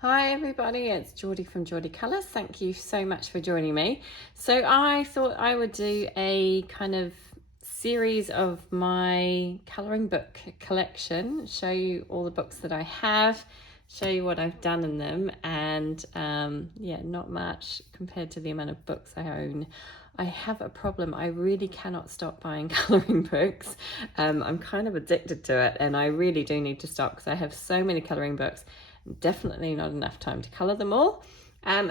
Hi everybody, it's Geordie from Geordie Colours. Thank you so much for joining me. So I thought I would do a kind of series of my colouring book collection, show you all the books that I have, show you what I've done in them, and yeah, not much compared to the amount of books I own. I have a problem. I really cannot stop buying colouring books. I'm kind of addicted to it, and I really do need to stop because I have so many colouring books. Definitely not enough time to colour them all.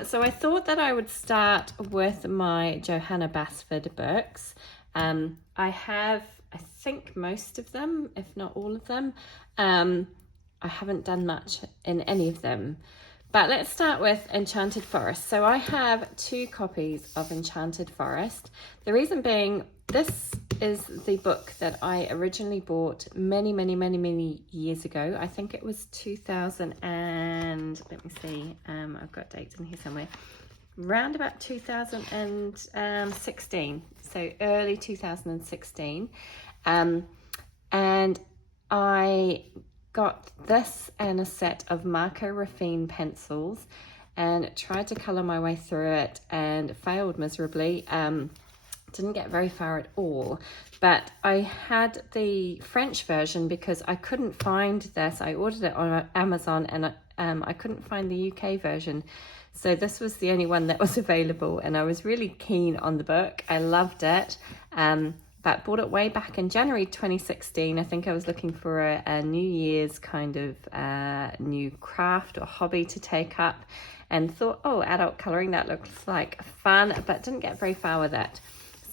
So I thought that I would start with my Johanna Basford books. I have, I think, most of them, if not all of them. I haven't done much in any of them. But let's start with Enchanted Forest. So I have 2 copies of Enchanted Forest. The reason being, this is the book that I originally bought many years ago. I think it was 2000 and, let me see, I've got dates in here somewhere. Around about 2016, so early 2016. And I got this and a set of Marco Raffine pencils and tried to colour my way through it and failed miserably. Didn't get very far at all, but I had the French version because I couldn't find this. I ordered it on Amazon and I couldn't find the UK version. So this was the only one that was available, and I was really keen on the book. I loved it. But bought it way back in January 2016. I think I was looking for a New Year's kind of new craft or hobby to take up, and thought, oh, adult colouring, that looks like fun, but didn't get very far with it.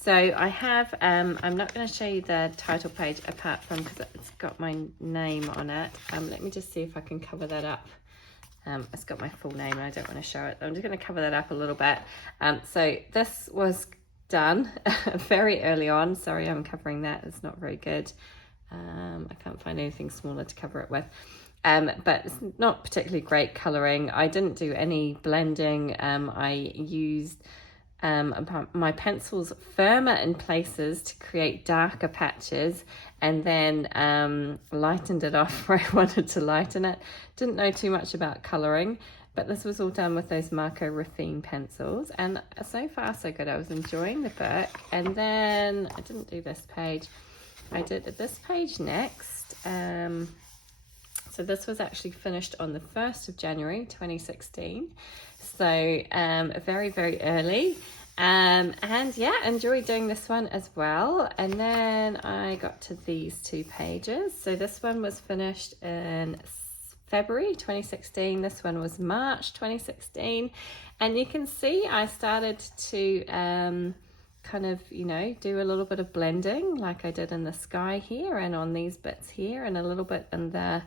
So I have, I'm not going to show you the title page apart from because it's got my name on it. Let me just see if I can cover that up. It's got my full name and I don't want to show it. I'm just going to cover that up a little bit. So this was done very early on. Sorry, I'm covering that. It's not very good. I can't find anything smaller to cover it with. But it's not particularly great colouring. I didn't do any blending. I used my pencils firmer in places to create darker patches, and then lightened it off where I wanted to lighten it. Didn't know too much about colouring, but this was all done with those Marco Raffine pencils, and so far so good. I was enjoying the book. And then I didn't do this page. I did this page next. So this was actually finished on the 1st of January 2016. So very early. And yeah, enjoyed doing this one as well. And then I got to these 2 pages. So this one was finished in February 2016. This one was March 2016. And you can see I started to kind of, you know, do a little bit of blending like I did in the sky here and on these bits here, and a little bit in the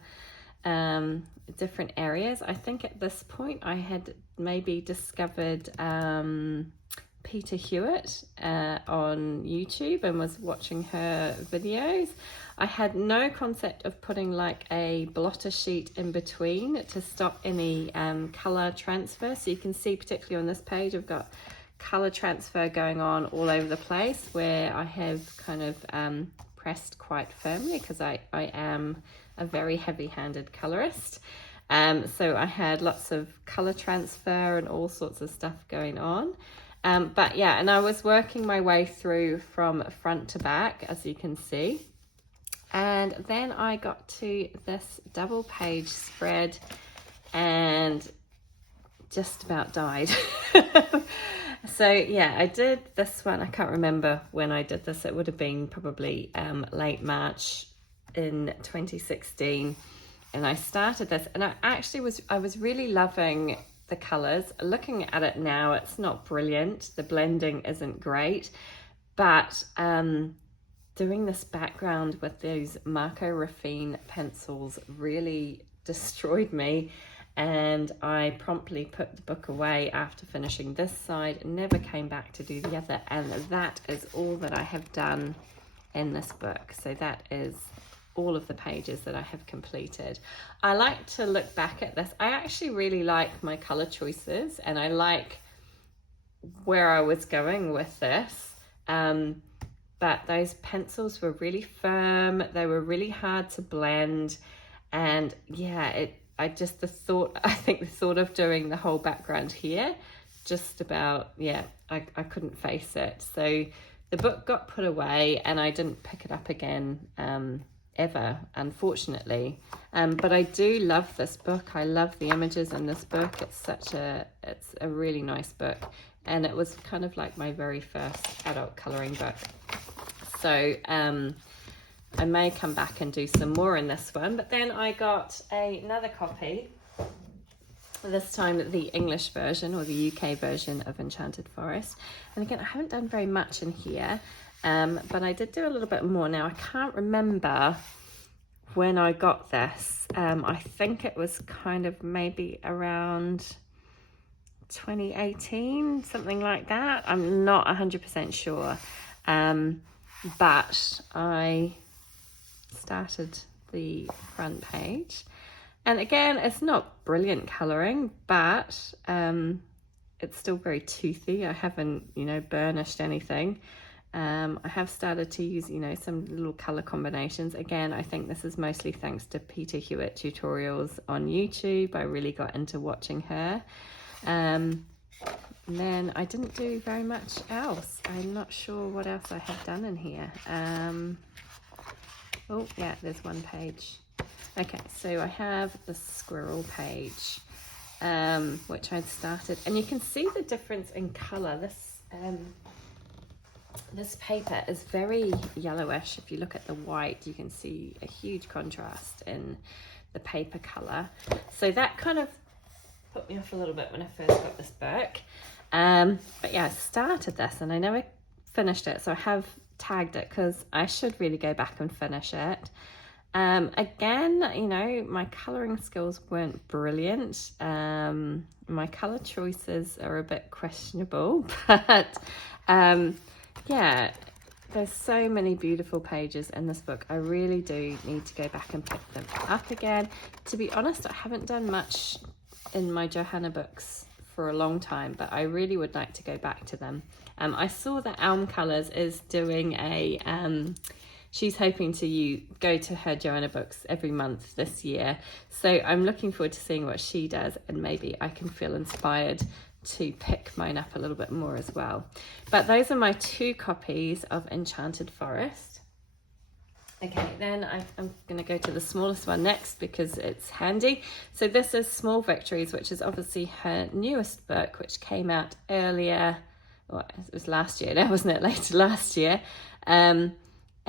different areas. I think at this point I had maybe discovered Peter Hewitt on YouTube and was watching her videos. I had no concept of putting like a blotter sheet in between to stop any colour transfer. So you can see, particularly on this page, I've got colour transfer going on all over the place where I have kind of pressed quite firmly because I am a very heavy-handed colorist. So I had lots of colour transfer and all sorts of stuff going on. But yeah, and I was working my way through from front to back, as you can see. And then I got to this double page spread and just about died. So yeah, I did this one. I can't remember when I did this. It would have been probably late March in 2016. And I started this, and I was really loving the colors. Looking at it now, it's not brilliant. The blending isn't great, but doing this background with those Marco Raffine pencils really destroyed me, and I promptly put the book away after finishing this side, never came back to do the other, and that is all that I have done in this book. So that is all of the pages that I have completed. I like to look back at this. I actually really like my color choices, and I like where I was going with this. But those pencils were really firm. They were really hard to blend. And yeah, I think the thought of doing the whole background here, just about, yeah, I couldn't face it. So the book got put away and I didn't pick it up again ever, unfortunately. But I do love this book. I love the images in this book. It's a really nice book. And it was kind of like my very first adult colouring book. So I may come back and do some more in this one. But then I got another copy, this time the English version or the UK version of Enchanted Forest. And again, I haven't done very much in here, but I did do a little bit more. Now, I can't remember when I got this. I think it was kind of maybe around 2018, something like that. I'm not 100% sure. But I started the front page. And again, it's not brilliant colouring, but it's still very toothy. I haven't, burnished anything. I have started to use, some little colour combinations. Again, I think this is mostly thanks to Peter Hewitt tutorials on YouTube. I really got into watching her. And then I didn't do very much else. I'm not sure what else I have done in here. Oh, yeah, there's one page. Okay, so I have the squirrel page, which I'd started. And you can see the difference in colour. This paper is very yellowish. If you look at the white, you can see a huge contrast in the paper colour. So that kind of put me off a little bit when I first got this book. But yeah, I started this and I never finished it. So I have tagged it because I should really go back and finish it. Again, my colouring skills weren't brilliant. My colour choices are a bit questionable, but yeah, there's so many beautiful pages in this book. I really do need to go back and pick them up again. To be honest, I haven't done much in my Johanna books for a long time, but I really would like to go back to them. I saw that Elm Colours is doing she's hoping to go to her Johanna books every month this year. So I'm looking forward to seeing what she does, and maybe I can feel inspired to pick mine up a little bit more as well. But those are my 2 copies of Enchanted Forest. Okay, then I'm going to go to the smallest one next because it's handy. So this is Small Victories, which is obviously her newest book, which came out earlier. Well, it was last year now, wasn't it? Later last year.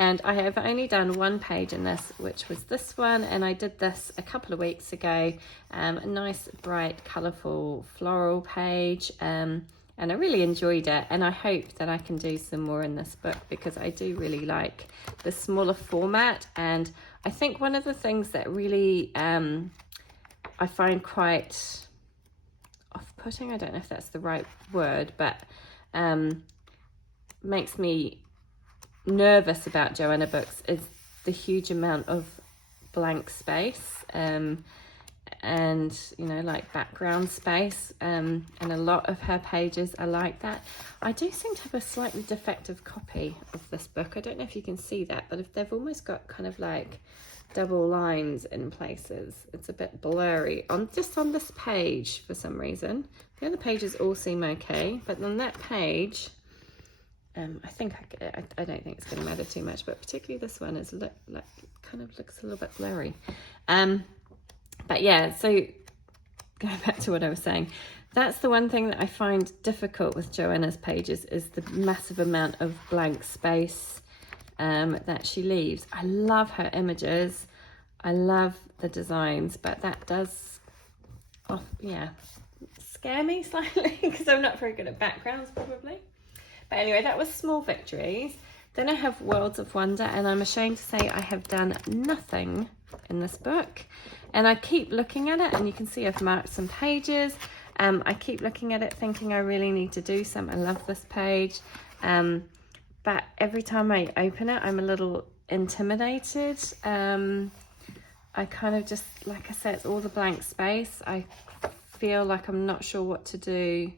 And I have only done 1 page in this, which was this one. And I did this a couple of weeks ago. A nice, bright, colourful floral page. And I really enjoyed it. And I hope that I can do some more in this book because I do really like the smaller format. And I think one of the things that really I find quite off-putting, I don't know if that's the right word, but makes me nervous about Johanna books is the huge amount of blank space and like background space, and a lot of her pages are like that. I do seem to have a slightly defective copy of this book. I don't know if you can see that, but if they've almost got kind of like double lines in places, it's a bit blurry just on this page for some reason. The other pages all seem okay, but on that page I think I don't think it's going to matter too much, but particularly this one is kind of looks a little bit blurry. But yeah, so going back to what I was saying, that's the one thing that I find difficult with Johanna's pages is the massive amount of blank space that she leaves. I love her images, I love the designs, but that does scare me slightly because I'm not very good at backgrounds probably. But anyway, that was Small Victories. Then I have Worlds of Wonder, and I'm ashamed to say I have done nothing in this book. And I keep looking at it, and you can see I've marked some pages. I keep looking at it thinking I really need to do some. I love this page. But every time I open it, I'm a little intimidated. I kind of just, like I said, it's all the blank space. I feel like I'm not sure what to do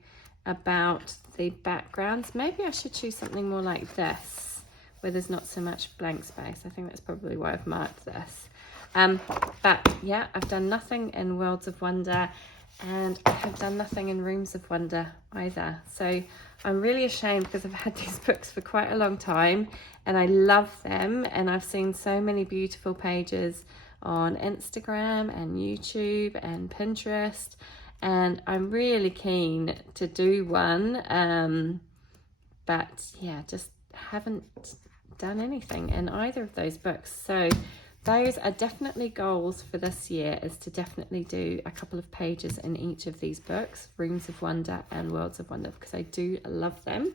about the backgrounds. Maybe I should choose something more like this where there's not so much blank space. I think that's probably why I've marked this. But yeah, I've done nothing in Worlds of Wonder, and I have done nothing in Rooms of Wonder either. So I'm really ashamed because I've had these books for quite a long time and I love them, and I've seen so many beautiful pages on Instagram and YouTube and Pinterest, and I'm really keen to do one, but yeah, just haven't done anything in either of those books. So those are definitely goals for this year, is to definitely do a couple of pages in each of these books, Rooms of Wonder and Worlds of Wonder, because I do love them.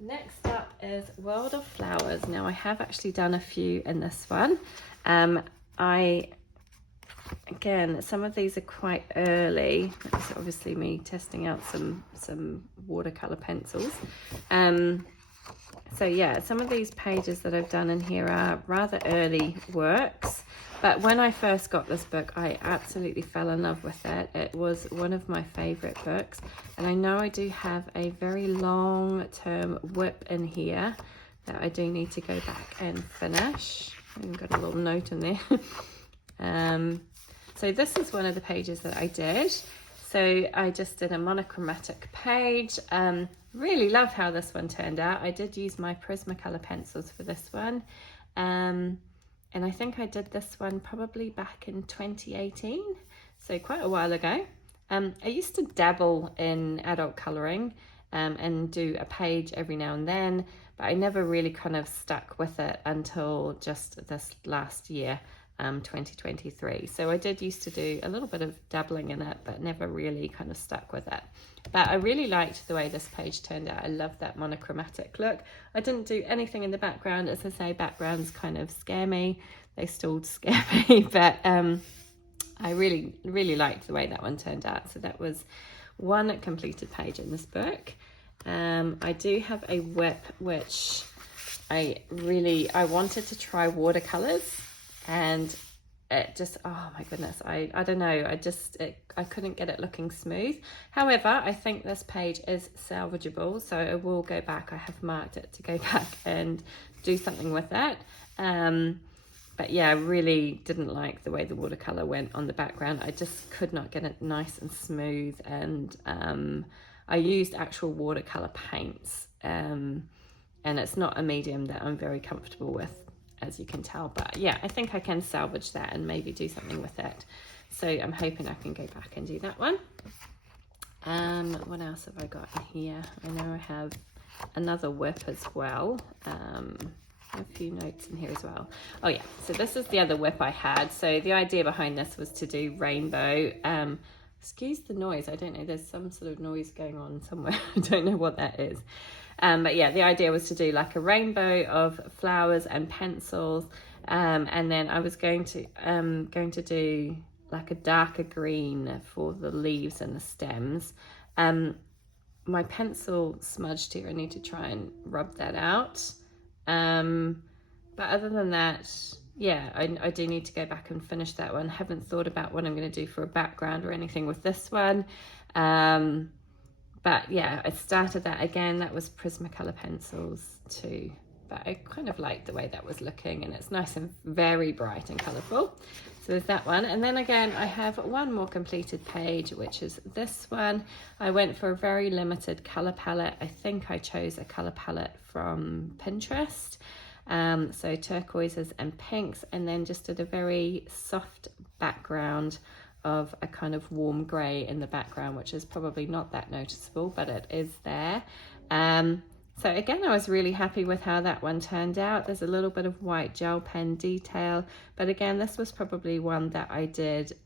Next up is World of Flowers. Now I have actually done a few in this one. Again, some of these are quite early. That's obviously me testing out some watercolor pencils. So yeah, some of these pages that I've done in here are rather early works, but when I first got this book, I absolutely fell in love with it. It was one of my favorite books, and I know I do have a very long-term whip in here that I do need to go back and finish. I've got a little note in there. So this is one of the pages that I did. So I just did a monochromatic page. Really love how this one turned out. I did use my Prismacolor pencils for this one. And I think I did this one probably back in 2018. So quite a while ago. I used to dabble in adult colouring and do a page every now and then, but I never really kind of stuck with it until just this last year. 2023. So I did used to do a little bit of dabbling in it, but never really kind of stuck with it. But I really liked the way this page turned out. I love that monochromatic look. I didn't do anything in the background. As I say, backgrounds kind of scare me. They still scare me, but I really, really liked the way that one turned out. So that was one completed page in this book. I do have a whip, which I wanted to try watercolors. And it just, oh my goodness, I don't know, I couldn't get it looking smooth. However, I think this page is salvageable, so I will go back. I have marked it to go back and do something with it. But yeah, I really didn't like the way the watercolor went on the background. I just could not get it nice and smooth, and I used actual watercolor paints, and it's not a medium that I'm very comfortable with, as you can tell. But yeah, I think I can salvage that and maybe do something with it. So I'm hoping I can go back and do that one. What else have I got in here? I know I have another whip as well. A few notes in here as well. Oh yeah, so this is the other whip I had. So the idea behind this was to do rainbow. Excuse the noise, I don't know, there's some sort of noise going on somewhere. I don't know what that is. But yeah, the idea was to do like a rainbow of flowers and pencils, and then I was going to do like a darker green for the leaves and the stems. My pencil smudged here. I need to try and rub that out. But other than that, yeah, I do need to go back and finish that one. Haven't thought about what I'm going to do for a background or anything with this one. But yeah, I started that again. That was Prismacolor pencils too. But I kind of liked the way that was looking, and it's nice and very bright and colourful. So there's that one. And then again, I have one more completed page, which is this one. I went for a very limited colour palette. I think I chose a colour palette from Pinterest. So turquoises and pinks, and then just did a very soft background of a kind of warm grey in the background, which is probably not that noticeable, but it is there. So again, I was really happy with how that one turned out. There's a little bit of white gel pen detail, but again, this was probably one that I did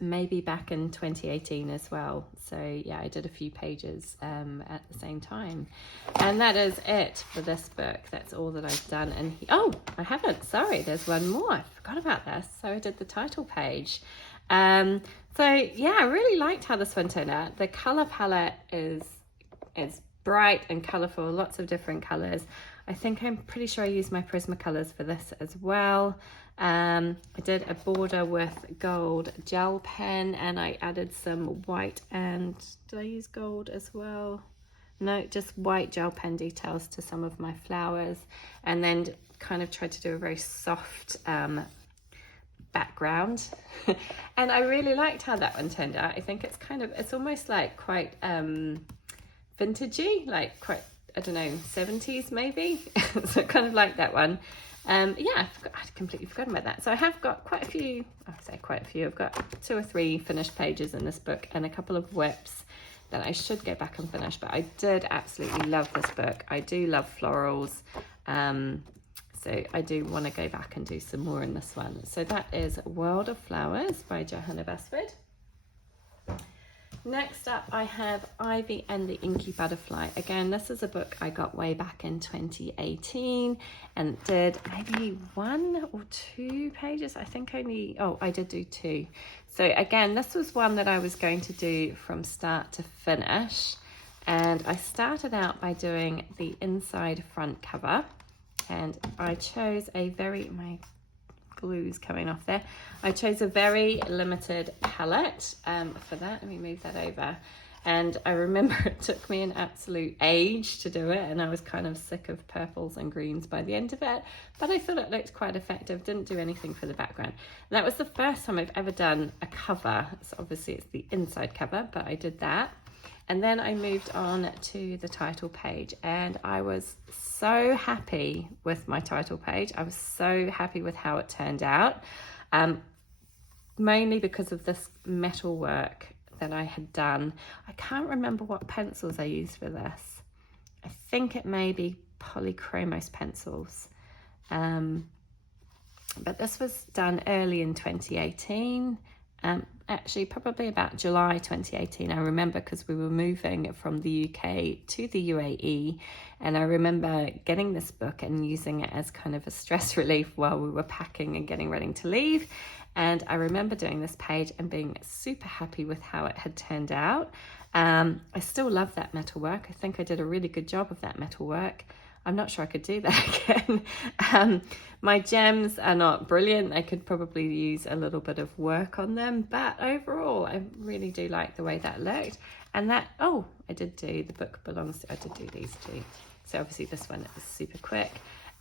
maybe back in 2018 as well. So yeah, I did a few pages at the same time. And that is it for this book. That's all that I've done. And oh, I haven't, sorry, there's one more. I forgot about this. So I did the title page. So yeah, I really liked how this one turned out. The color palette is bright and colorful, lots of different colors. I'm pretty sure I used my Prismacolors for this as well. I did a border with gold gel pen, and I added some white, and did I use gold as well? No, just white gel pen details to some of my flowers, and then kind of tried to do a very soft background. And I really liked how that one turned out. I think it's almost like quite vintagey, like quite, I don't know, 70s maybe. So I kind of like that one. Yeah, I'd completely forgotten about that. So I have got quite a few, I've got 2 or 3 finished pages in this book and a couple of whips that I should go back and finish, but I did absolutely love this book. I do love florals. So I do want to go back and do some more in this one. So that is World of Flowers by Johanna Basford. Next up, I have Ivy and the Inky Butterfly. Again, this is a book I got way back in 2018 and did maybe 1 or 2 pages. I think I did do 2. So again, this was one that I was going to do from start to finish. And I started out by doing the inside front cover. And I chose my glue's coming off there. I chose a very limited palette for that. Let me move that over. And I remember it took me an absolute age to do it, and I was kind of sick of purples and greens by the end of it, but I thought it looked quite effective. Didn't do anything for the background. And that was the first time I've ever done a cover. So obviously it's the inside cover, but I did that. And then I moved on to the title page, and I was so happy with my title page. I was so happy with how it turned out, mainly because of this metal work that I had done. I can't remember what pencils I used for this. I think it may be polychromos pencils. But this was done early in 2018. Actually, probably about July 2018. I remember because we were moving from the UK to the UAE, and I remember getting this book and using it as kind of a stress relief while we were packing and getting ready to leave. And I remember doing this page and being super happy with how it had turned out. I still love that metalwork. I think I did a really good job of that metalwork. I'm not sure I could do that again. My gems are not brilliant. I could probably use a little bit of work on them, but overall, I really do like the way that looked. And that, I did do these 2. So obviously this one is super quick.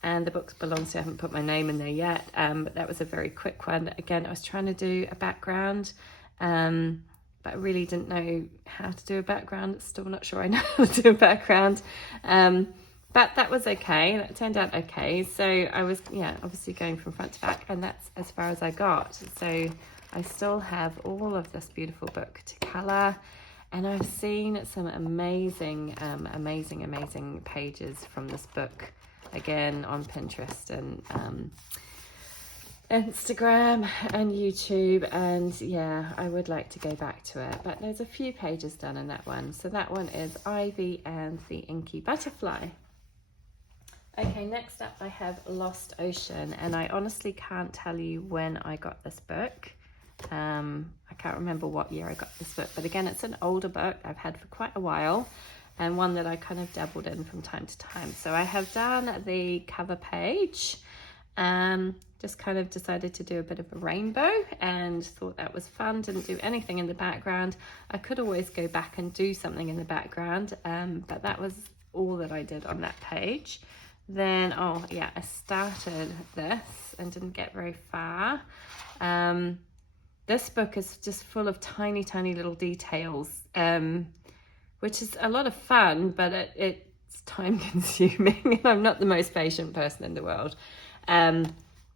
And the book belongs to, I haven't put my name in there yet, but that was a very quick one. Again, I was trying to do a background, but I really didn't know how to do a background. Still not sure I know how to do a background. But that was okay. That turned out okay. So I was, obviously going from front to back, and that's as far as I got. So I still have all of this beautiful book to colour, and I've seen some amazing pages from this book, again, on Pinterest and Instagram and YouTube, and I would like to go back to it. But there's a few pages done in that one. So that one is Ivy and the Inky Butterfly. Okay, next up I have Lost Ocean, and I honestly can't tell you when I got this book. I can't remember what year I got this book, but again, it's an older book I've had for quite a while, and one that I kind of dabbled in from time to time. So I have done the cover page, just kind of decided to do a bit of a rainbow and thought that was fun. Didn't do anything in the background. I could always go back and do something in the background, but that was all that I did on that page. Then, I started this and didn't get very far. This book is just full of tiny little details, which is a lot of fun, but it's time consuming, and I'm not the most patient person in the world.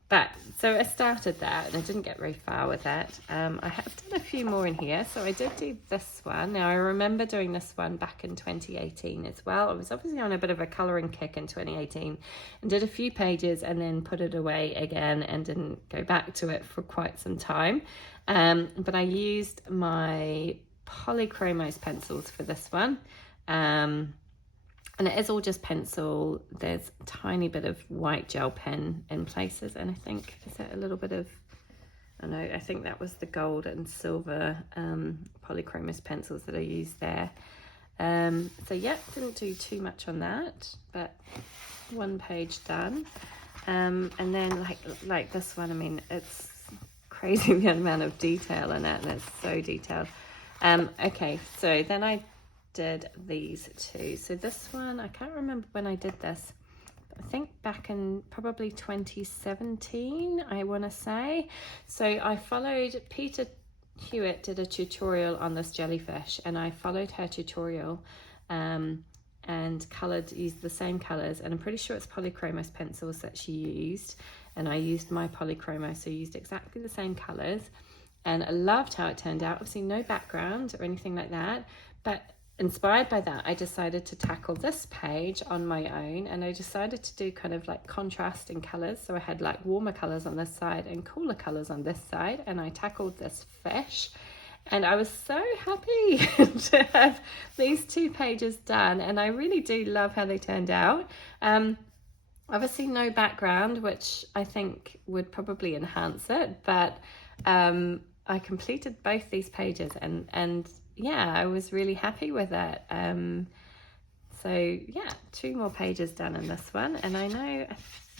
But so I started that and I didn't get very far with it. I have done a few more in here. So I did do this one. Now I remember doing this one back in 2018 as well. I was obviously on a bit of a colouring kick in 2018 and did a few pages and then put it away again and didn't go back to it for quite some time. But I used my polychromos pencils for this one. And it is all just pencil. There's a tiny bit of white gel pen in places, and I think, is that a little bit of, I think that was the gold and silver polychromos pencils that I used there. So didn't do too much on that, but one page done. And then like this one, it's crazy the amount of detail in it, and it's so detailed. Okay, so then I did these two. So this one, I can't remember when I did this. I think back in probably 2017, I want to say. So I followed Peter Hewitt did a tutorial on this jellyfish, and I followed her tutorial and used the same colors, and I'm pretty sure it's polychromos pencils that she used, and I used my polychromo, so I used exactly the same colors, and I loved how it turned out. Obviously no background or anything like that, but inspired by that, I decided to tackle this page on my own, and I decided to do kind of like contrasting colors. So I had like warmer colors on this side and cooler colors on this side, and I tackled this fish, and I was so happy to have these two pages done, and I really do love how they turned out. Obviously no background, which I think would probably enhance it, but I completed both these pages, and yeah, I was really happy with it. So yeah, 2 more pages done in this one, and I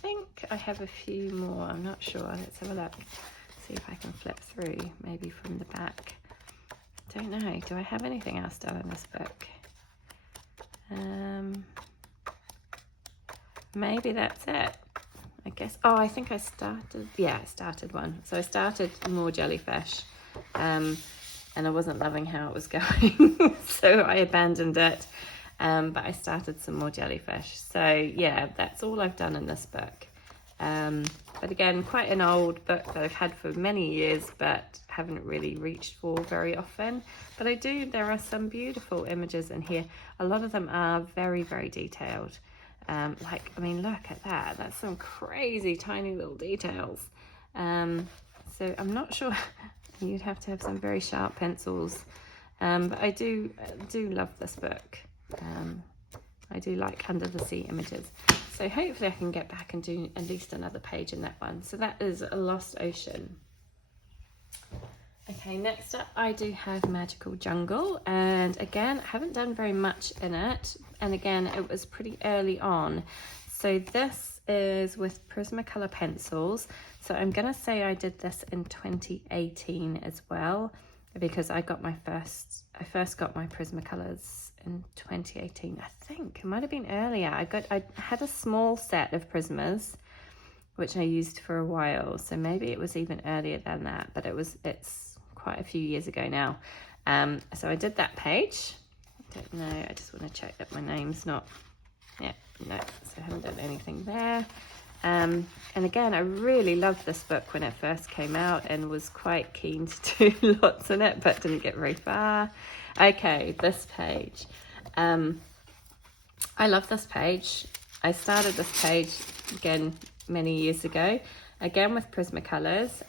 think I have a few more. I'm not sure. Let's have a look, see if I can flip through maybe from the back. Don't know, do I have anything else done in this book? Maybe that's it, I guess. Oh, I think I started one. So I started more jellyfish, and I wasn't loving how it was going, so I abandoned it, but I started some more jellyfish. So yeah, that's all I've done in this book. But again, quite an old book that I've had for many years, but haven't really reached for very often. But there are some beautiful images in here. A lot of them are very, very detailed. Like, I mean, look at that. That's some crazy tiny little details. So I'm not sure. You'd have to have some very sharp pencils, but I do love this book. I do like under the sea images, so hopefully I can get back and do at least another page in that one. So that is A Lost Ocean. Okay, next up I do have Magical Jungle, and again I haven't done very much in it, and again it was pretty early on. So this is with Prismacolor pencils. So I'm gonna say I did this in 2018 as well, because I first got my Prismacolors in 2018. I think it might have been earlier. I had a small set of Prismas which I used for a while, so maybe it was even earlier than that, but it's quite a few years ago now. So I did that page. I don't know, I just want to check that my name's not, yeah, no, so I haven't done anything there. And again, I really loved this book when it first came out and was quite keen to do lots in it, but didn't get very far. Okay, this page. I love this page. I started this page again many years ago, again with Prismacolors.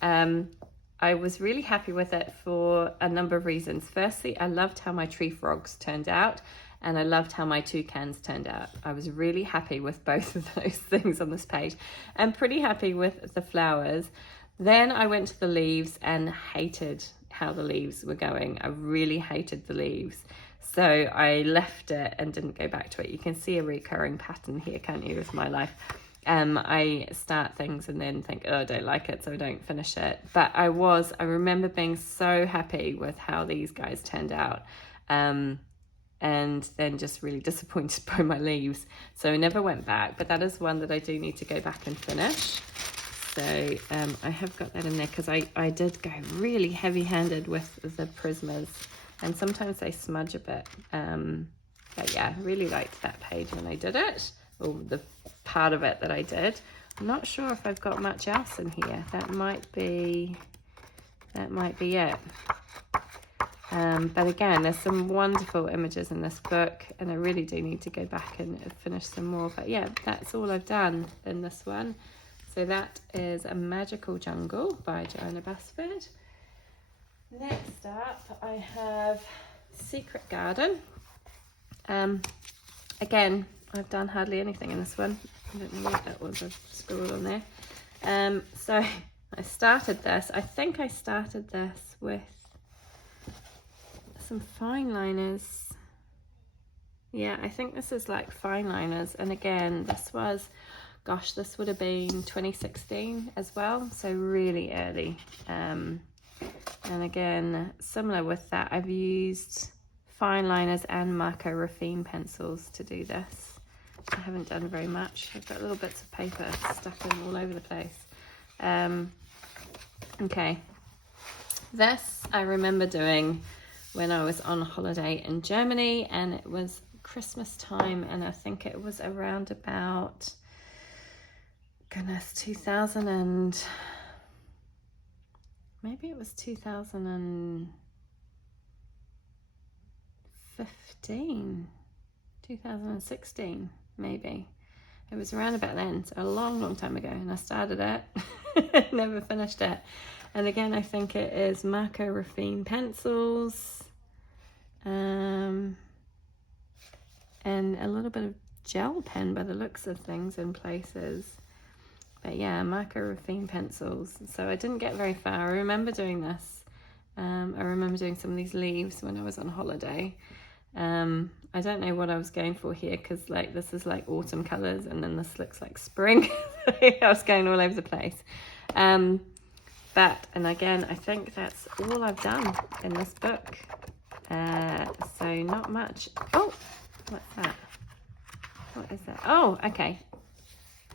I was really happy with it for a number of reasons. Firstly, I loved how my tree frogs turned out, and I loved how my toucans turned out. I was really happy with both of those things on this page, and pretty happy with the flowers. Then I went to the leaves and hated how the leaves were going. I really hated the leaves. So I left it and didn't go back to it. You can see a recurring pattern here, can't you, with my life? I start things and then think, oh, I don't like it, so I don't finish it. But I remember being so happy with how these guys turned out. And then just really disappointed by my leaves. So I never went back, but that is one that I do need to go back and finish. So I have got that in there because I did go really heavy-handed with the Prismas, and sometimes they smudge a bit. But yeah, I really liked that page when I did it, or the part of it that I did. I'm not sure if I've got much else in here. That might be it. But again, there's some wonderful images in this book, and I really do need to go back and finish some more. But yeah, that's all I've done in this one. So that is A Magical Jungle by Johanna Basford. Next up, I have Secret Garden. Again, I've done hardly anything in this one. I don't know what that was, I've scribbled on there. So I started this. I think I started this with some fine liners. Yeah, I think this is like fine liners, and again this would have been 2016 as well, so really early. And again, similar with that, I've used fine liners and Marco Raffine pencils to do this. I haven't done very much. I've got little bits of paper stuck in all over the place. Okay, this I remember doing when I was on holiday in Germany, and it was Christmas time, and I think it was around about, goodness, 2000 and maybe it was 2015, 2016 maybe. It was around about then, so a long time ago, and I started it, never finished it. And again, I think it is Marco Raffine pencils, and a little bit of gel pen by the looks of things in places. But yeah, Marco Raffine pencils. So I didn't get very far. I remember doing this. I remember doing some of these leaves when I was on holiday. I don't know what I was going for here, because like this is like autumn colours, and then this looks like spring. I was going all over the place. But, and again, I think that's all I've done in this book. So not much. Oh, what's that? What is that? Oh, okay.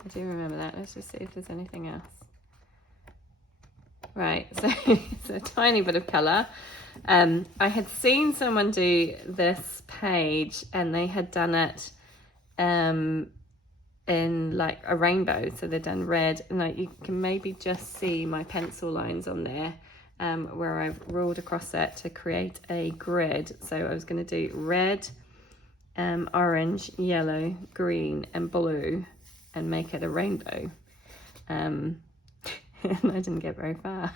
I do remember that. Let's just see if there's anything else. Right, so it's a tiny bit of colour. I had seen someone do this page, and they had done it in like a rainbow. So they've done red, and like you can maybe just see my pencil lines on there where I've ruled across it to create a grid. So I was going to do red, orange, yellow, green and blue, and make it a rainbow. And I didn't get very far.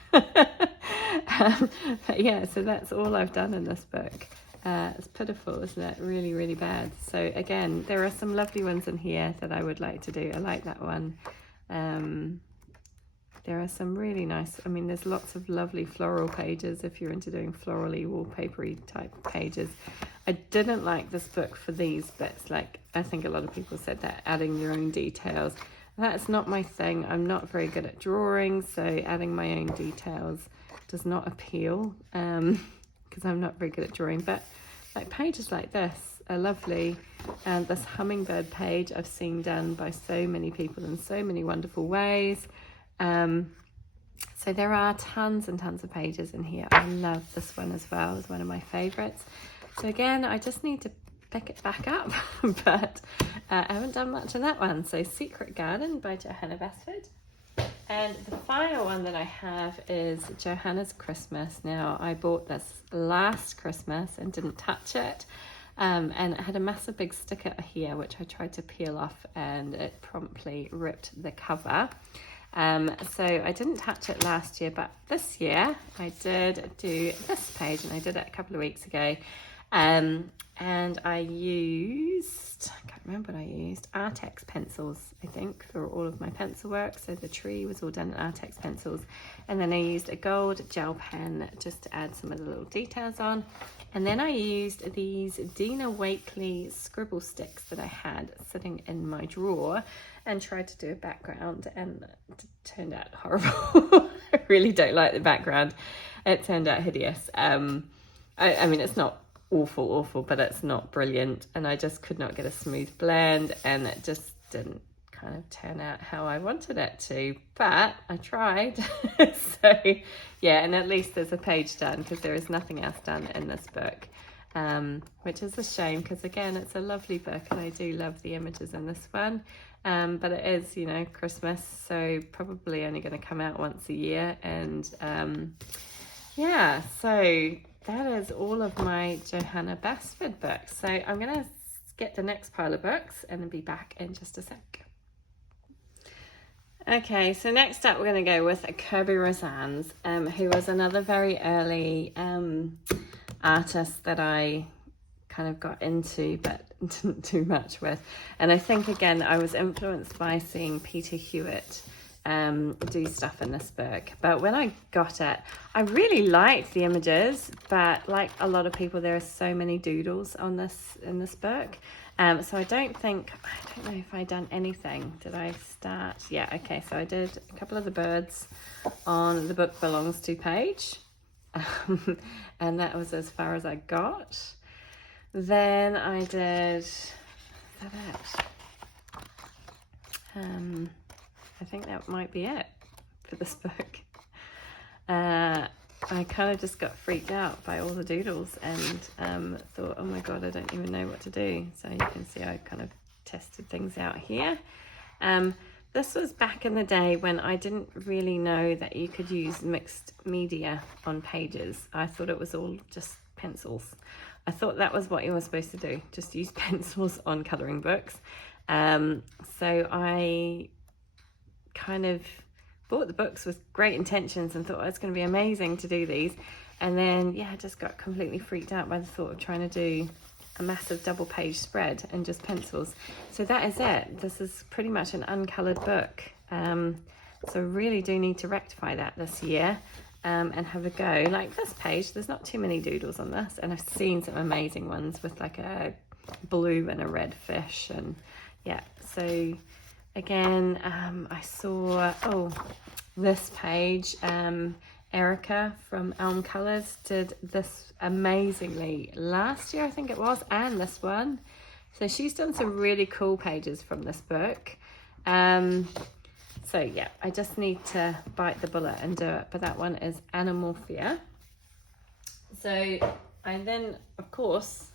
But yeah, so that's all I've done in this book. It's pitiful, isn't it? Really, really bad. So again, there are some lovely ones in here that I would like to do. I like that one. There are some really nice, I mean, there's lots of lovely floral pages if you're into doing florally, wallpapery type pages. I didn't like this book for these bits. Like, I think a lot of people said that, adding your own details. That's not my thing. I'm not very good at drawing, so adding my own details does not appeal, because I'm not very good at drawing. But like pages like this are lovely, and this hummingbird page I've seen done by so many people in so many wonderful ways. So there are tons and tons of pages in here. I love this one as well. It's one of my favorites. So again, I just need to pick it back up, but I haven't done much on that one. So Secret Garden by Johanna Basford. And the final one that I have is Johanna's Christmas. Now, I bought this last Christmas and didn't touch it. And it had a massive big sticker here, which I tried to peel off, and it promptly ripped the cover. So I didn't touch it last year, but this year I did do this page, and I did it a couple of weeks ago. And I used, I can't remember what I used, Artex pencils, I think, for all of my pencil work. So the tree was all done in Artex pencils. And then I used a gold gel pen just to add some of the little details on. And then I used these Dina Wakley scribble sticks that I had sitting in my drawer, and tried to do a background, and it turned out horrible. I really don't like the background. It turned out hideous. I mean, it's not awful, but it's not brilliant, and I just could not get a smooth blend, and it just didn't kind of turn out how I wanted it to, but I tried. So yeah, and at least there's a page done, because there is nothing else done in this book, which is a shame, because again, it's a lovely book, and I do love the images in this one. But it is, you know, Christmas, so probably only going to come out once a year. And yeah, so that is all of my Johanna Basford books. So I'm going to get the next pile of books and then be back in just a sec. Okay, so next up we're going to go with Kirbyrosans, who was another very early artist that I kind of got into but didn't do much with. And I think again I was influenced by seeing Peter Hewitt do stuff in this book, but when I got it, I really liked the images, but like a lot of people, there are so many doodles on this in this book. So I don't know if I done anything. Did I start? Yeah, okay, so I did a couple of the birds on the book belongs to page, and that was as far as I got. Then I did, that. I think that might be it for this book. I kind of just got freaked out by all the doodles and thought, oh my god, I don't even know what to do. So you can see I kind of tested things out here. This was back in the day when I didn't really know that you could use mixed media on pages. I thought it was all just pencils. I thought that was what you were supposed to do, just use pencils on colouring books. So I kind of bought the books with great intentions and thought, oh, it's going to be amazing to do these. And then, yeah, I just got completely freaked out by the thought of trying to do a massive double page spread and just pencils. So that is it. This is pretty much an uncoloured book. So really do need to rectify that this year and have a go. Like this page, there's not too many doodles on this. And I've seen some amazing ones with like a blue and a red fish. And yeah, so again, I saw, this page, Erica from Elm Colours did this amazingly last year, I think it was, and this one. So she's done some really cool pages from this book. So yeah, I just need to bite the bullet and do it, but that one is Morphia. So I then, of course,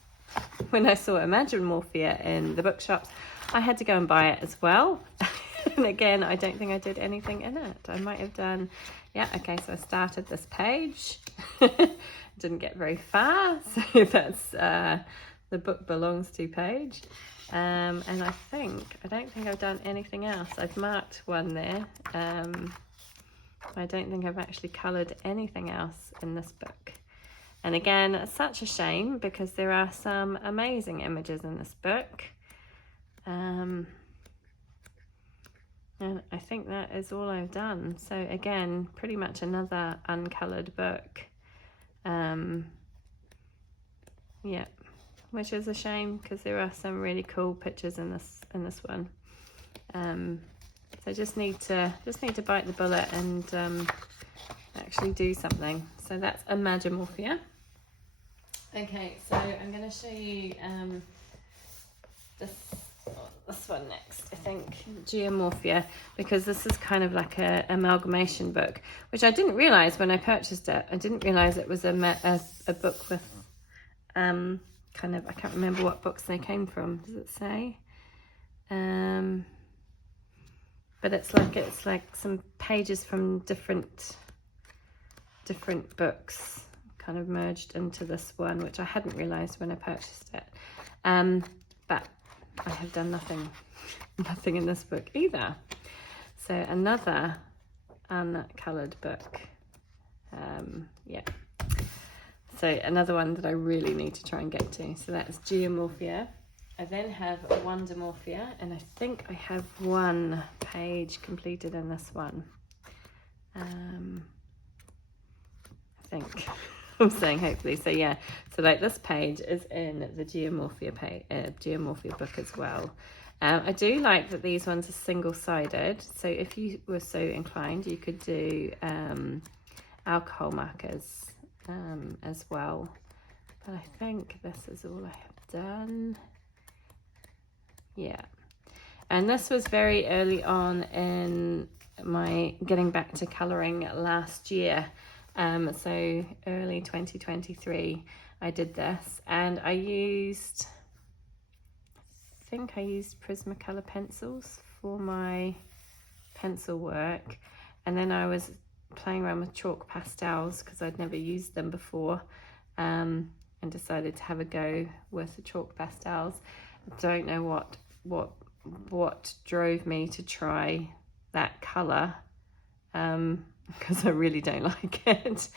when I saw Imaginmorphia in the bookshops, I had to go and buy it as well. And again, I don't think I did anything in it. I might have done, yeah, okay, so I started this page. Didn't get very far, so that's the book belongs to page. And I don't think I've done anything else. I've marked one there. I don't think I've actually coloured anything else in this book. And again, it's such a shame because there are some amazing images in this book. And I think that is all I've done. So again, pretty much another uncoloured book. Yeah, which is a shame because there are some really cool pictures in this one. So just need to bite the bullet and actually do something. So that's Imaginmorphia. Okay, so I'm going to show you this one next, I think, Geomorphia, because this is kind of like a amalgamation book, which I didn't realise when I purchased it. I didn't realise it was a book with kind of, I can't remember what books they came from. Does it say? But it's like some pages from different books kind of merged into this one, which I hadn't realised when I purchased it. But I have done nothing in this book either. So another uncoloured book. Yeah. So another one that I really need to try and get to. So that's Geomorphia. I then have Wondermorphia, and I think I have one page completed in this one. I think. I'm saying hopefully. So yeah, so like this page is in the Geomorphia book as well. I do like that these ones are single-sided, so if you were so inclined you could do alcohol markers as well, but I think this is all I have done. Yeah, and this was very early on in my getting back to colouring last year. So early 2023 I did this, and I think I used Prismacolor pencils for my pencil work, and then I was playing around with chalk pastels because I'd never used them before, and decided to have a go with the chalk pastels. I don't know what drove me to try that colour, because I really don't like it.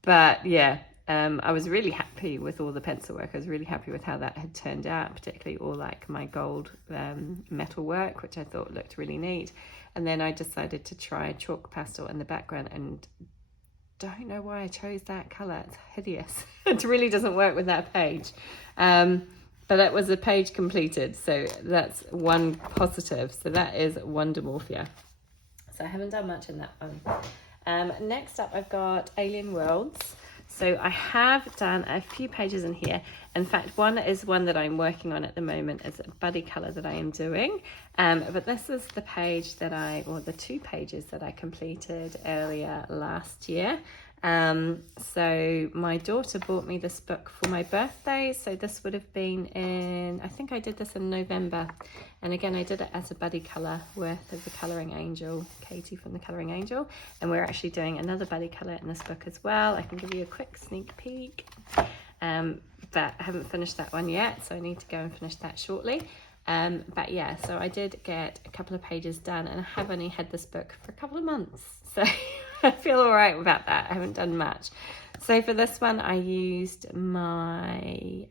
But yeah, I was really happy with all the pencil work. I was really happy with how that had turned out, particularly all like my gold metal work, which I thought looked really neat. And then I decided to try chalk pastel in the background, and don't know why I chose that colour. It's hideous. It really doesn't work with that page. But that was a page completed, so that's one positive. So that is Wondermorphia. So I haven't done much in that one. Next up, I've got Alien Worlds. So I have done a few pages in here. In fact, one is one that I'm working on at the moment. It's a buddy colour that I am doing. But this is the page that or the 2 pages that I completed earlier last year. So my daughter bought me this book for my birthday. So this would have been I think I did this in November. And again, I did it as a buddy colour with the Colouring Angel, Katie from the Colouring Angel. And we're actually doing another buddy colour in this book as well. I can give you a quick sneak peek. But I haven't finished that one yet, so I need to go and finish that shortly. But yeah, so I did get a couple of pages done, and I have only had this book for a couple of months. So I feel all right about that. I haven't done much. So for this one, I used my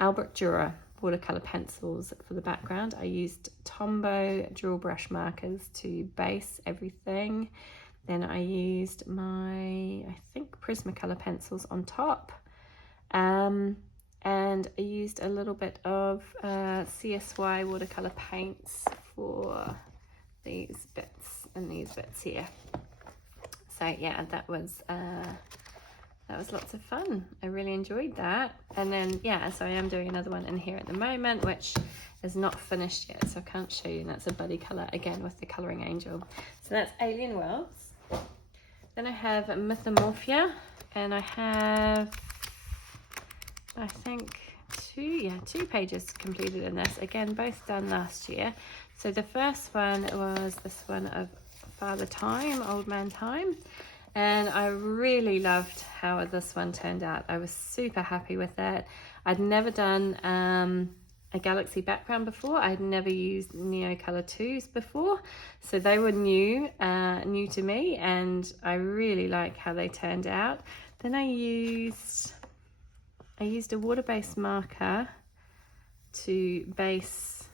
Albrecht Dürer watercolour pencils for the background. I used Tombow dual brush markers to base everything. Then I used my, I think, Prismacolor pencils on top. And I used a little bit of CSY watercolour paints for these bits and these bits here. So yeah, that was lots of fun. I really enjoyed that. And then yeah, so I am doing another one in here at the moment, which is not finished yet, so I can't show you. And that's a buddy colour again with the Colouring Angel. So that's Alien Worlds. Then I have Mythomorphia, and I have, I think, 2 pages completed in this. Again, both done last year. So the first one was this one of Father Time, Old Man Time. And I really loved how this one turned out. I was super happy with it. I'd never done a galaxy background before. I'd never used Neocolor 2s before. So they were new to me, and I really like how they turned out. Then I used a water-based marker to base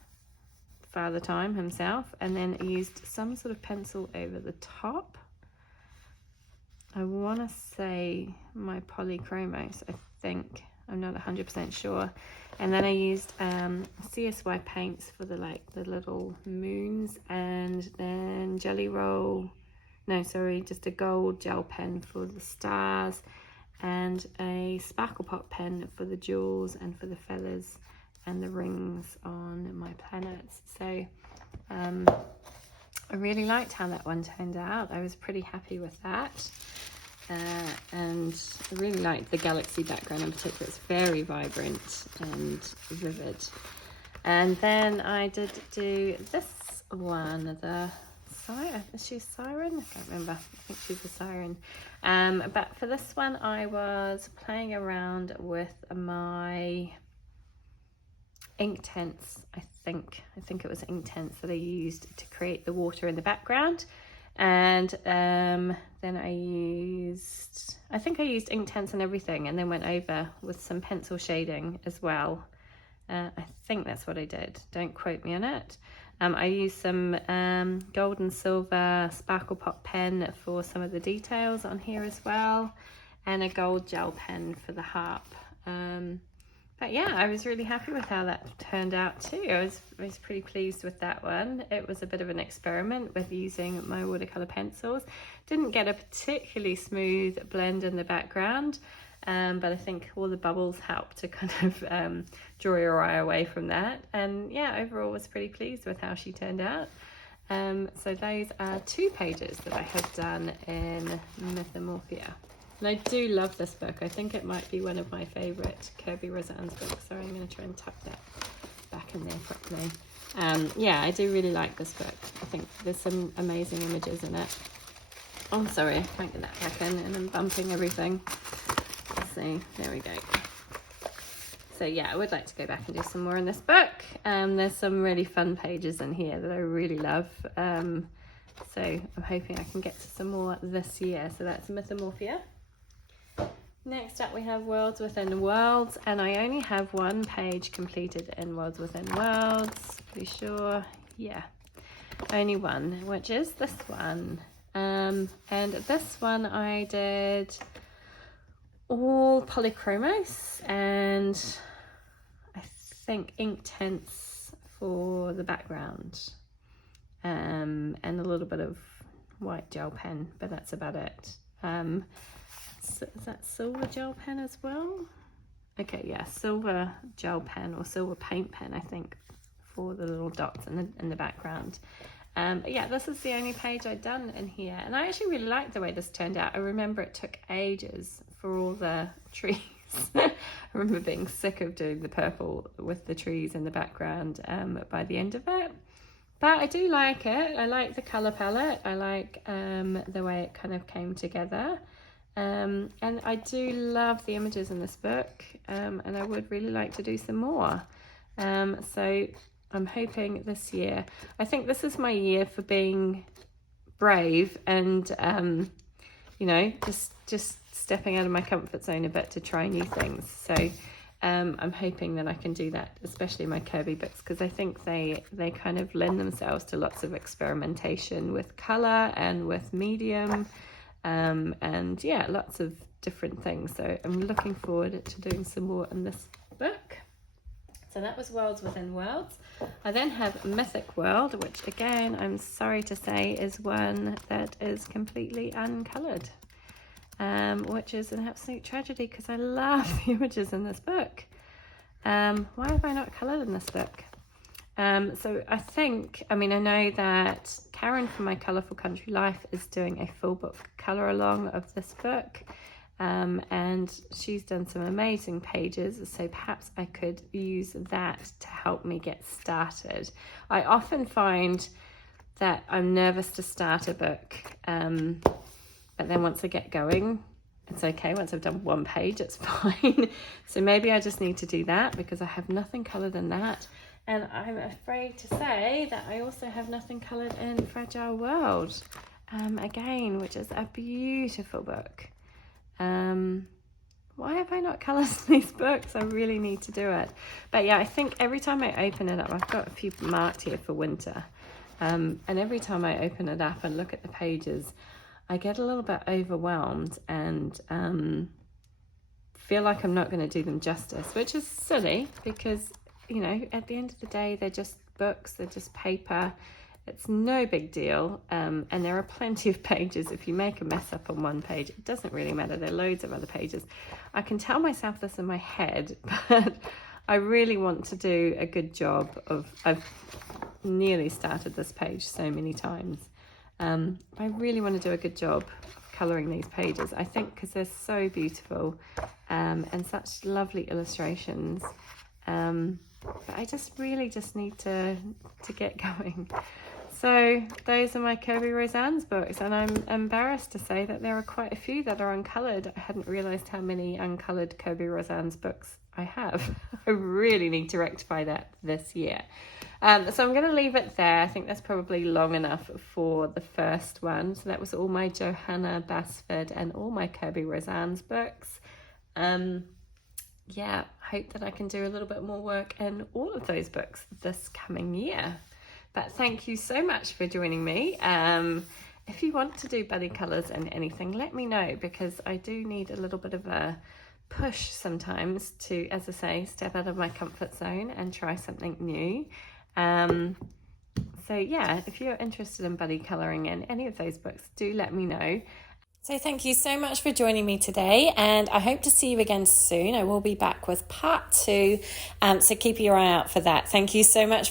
Father Time himself, and then I used some sort of pencil over the top. I want to say my Polychromos, I think. I'm not 100% sure. And then I used CSY paints for the little moons, and then just a gold gel pen for the stars, and a sparkle pop pen for the jewels and for the feathers and the rings on my planets. So I really liked how that one turned out. I was pretty happy with that. And I really liked the galaxy background in particular. It's very vibrant and vivid. And then I did do this one, is she a siren? I can't remember. I think she's a siren. But for this one, I was playing around with my ink tints. I think it was ink tints that I used to create the water in the background. And then I used ink tints and everything, and then went over with some pencil shading as well. I think that's what I did. Don't quote me on it. I used some gold and silver sparkle pop pen for some of the details on here as well, and a gold gel pen for the harp. But yeah, I was really happy with how that turned out too. I was pretty pleased with that one. It was a bit of an experiment with using my watercolor pencils. Didn't get a particularly smooth blend in the background, but I think all the bubbles helped to kind of draw your eye away from that. And yeah, overall was pretty pleased with how she turned out. So those are 2 pages that I have done in Mythomorphia. And I do love this book. I think it might be one of my favourite Kirbyrosans books. Sorry, I'm going to try and tuck that back in there properly. Yeah, I do really like this book. I think there's some amazing images in it. Oh, sorry, I can't get that back in, and I'm bumping everything. Let's see, there we go. So yeah, I would like to go back and do some more in this book. There's some really fun pages in here that I really love. So I'm hoping I can get to some more this year. So that's Mythomorphia. Next up we have Worlds Within Worlds, and I only have 1 page completed in Worlds Within Worlds, pretty sure, yeah, only one, which is this one. And this one I did all polychromos and I think ink tints for the background, and a little bit of white gel pen, but that's about it. So is that silver gel pen as well? Okay, yeah, silver gel pen or silver paint pen, I think, for the little dots in the background. But yeah, this is the only page I'd done in here, and I actually really liked the way this turned out. I remember it took ages for all the trees. I remember being sick of doing the purple with the trees in the background by the end of it. But I do like it. I like the colour palette. I like the way it kind of came together. And I do love the images in this book, and I would really like to do some more. So I'm hoping this year, I think this is my year for being brave and, you know, just stepping out of my comfort zone a bit to try new things. So I'm hoping that I can do that, especially my Kerby books, because I think they kind of lend themselves to lots of experimentation with colour and with medium. And yeah, lots of different things. So I'm looking forward to doing some more in this book. So that was Worlds Within Worlds. I then have Mythic World, which again, I'm sorry to say, is one that is completely uncoloured, which is an absolute tragedy because I love the images in this book. Why have I not coloured in this book? So I think, I know that Karen from My Colourful Country Life is doing a full book colour along of this book, and she's done some amazing pages, so perhaps I could use that to help me get started. I often find that I'm nervous to start a book, but then once I get going, it's okay. Once I've done one page, it's fine. So maybe I just need to do that because I have nothing coloured in that. And I'm afraid to say that I also have nothing coloured in Fragile World, again, which is a beautiful book. Why have I not coloured these books? I really need to do it. But yeah, I think every time I open it up, I've got a few marked here for winter. And every time I open it up and look at the pages, I get a little bit overwhelmed and feel like I'm not going to do them justice, which is silly because, you know, at the end of the day, they're just books, they're just paper. It's no big deal. And there are plenty of pages. If you make a mess up on one page, it doesn't really matter. There are loads of other pages. I can tell myself this in my head, but I really want to do a good job I've nearly started this page so many times. I really want to do a good job of colouring these pages, I think, because they're so beautiful and such lovely illustrations. But I really just need to get going. So those are my Kirbyrosans books, and I'm embarrassed to say that there are quite a few that are uncoloured. I hadn't realised how many uncoloured Kirbyrosans books I have. I really need to rectify that this year. So I'm going to leave it there. I think that's probably long enough for the first one. So that was all my Johanna, Basford, and all my Kirbyrosans books. Yeah, hope that I can do a little bit more work in all of those books this coming year. But thank you so much for joining me. If you want to do buddy colours and anything, let me know, because I do need a little bit of a push sometimes to, as I say, step out of my comfort zone and try something new. So yeah, if you're interested in buddy colouring in any of those books, do let me know. So thank you so much for joining me today, and I hope to see you again soon. I will be back with part 2, so keep your eye out for that. Thank you so much.